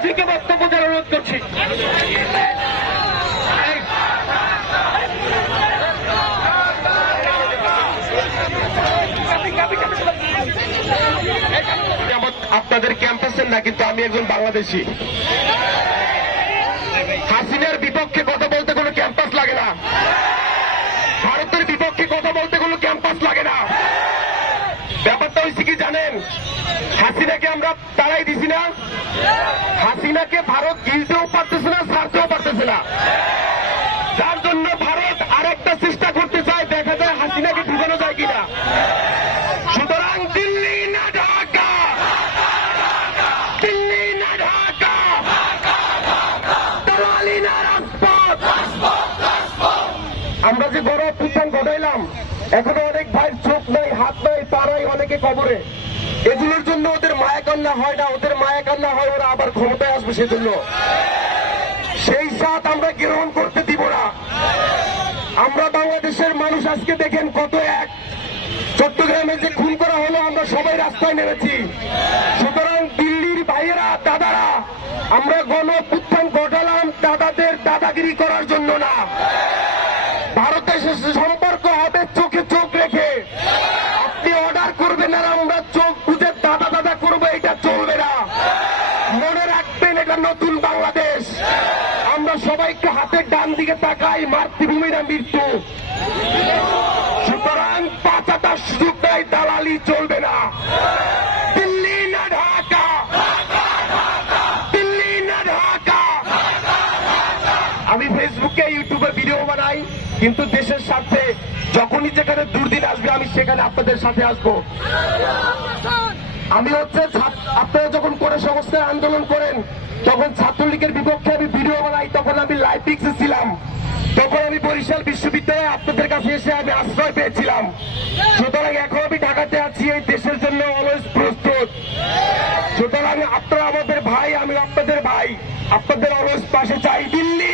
রাফিকে বক্তব্য দেওয়ার অনুরোধ করছি। আপনাদের ক্যাম্পাসের না, কিন্তু আমি একজন বাংলাদেশি। হাসিনার বিপক্ষে কথা বলতে কোনো ক্যাম্পাস লাগে না। ভারতের বিপক্ষে কথা বলতে কোনো ক্যাম্পাস লাগে না। ব্যাপারটা হয়েছে কি জানেন? হাসিনাকে আমরা তারাই দিছি না। হাসিনাকে ভারত গিলতেও পারতেছে না, ছাড়তেও পারতেছে না। যার জন্য ভারত আরেকটা চেষ্টা করতে চায়, দেখা যায় হাসিনাকে ঢুকানো যায় কিনা। সুতরাং দিল্লি না ঢাকা। দিল্লি না ঢাকা। না রাজপথ। আমরা যে বড় অভ্যুত্থান ঘটাইলাম, এখনও অনেক ভাইয়ের চোখ নাই, হাত নাই, পা অনেকে কবরে। এগুলোর জন্য ওদের মায়া কান্না হয় না, ওদের মায়া কান্না হয়, ওরা আবার ক্ষমতায় আসবে সেজন্য। সেই সাথ আমরা গ্রহণ করতে দিব না। আমরা বাংলাদেশের মানুষ আজকে দেখেন কত এক। চট্টগ্রামে যে খুন করা হলো, আমরা সবাই রাস্তায় নেমেছি। সুতরাং দিল্লির ভাইয়েরা, দাদারা, আমরা গণ উত্থান ঘটালাম দাদাদের দাদাগিরি করার জন্য না। ভারতের সম্পর্ক হবে, চোখে চোখ রেখে। আপনি অর্ডার করবেন আর আমরা আমরা সবাইকে হাতের ডান দিকে তাকাই মাতৃভূমি না মৃত্যু। সুতরাং পাঁচাটার সুযোগ দেয়, দালালি চলবে না। দিল্লি না ঢাকা। দিল্লি না ঢাকা। আমি ফেসবুকে, ইউটিউবে ভিডিও বানাই, কিন্তু দেশের স্বার্থে যখনই যেখানে দুর্দিন আসবে, আমি সেখানে আপনাদের সাথে আসব। আমি হচ্ছে আপনারা যখন করে সংস্থায় আন্দোলন করেন তখন ছাত্রলীগের বিপক্ষে আমি ভিডিও বানাই, তখন আমি লাইভ পিক্সে ছিলাম। তখন আমি বরিশাল বিশ্ববিদ্যালয়ে আপনাদের কাছে এসে আমি আশ্রয় পেয়েছিলাম। সুতরাং এখন আমি ঢাকাতে আছি, এই দেশের জন্য অলওয়েজ প্রস্তুত। সুতরাং আপনারা আমাদের ভাই, আমি আপনাদের ভাই। আপনাদের অলওয়েজ পাশে চাই। দিল্লি!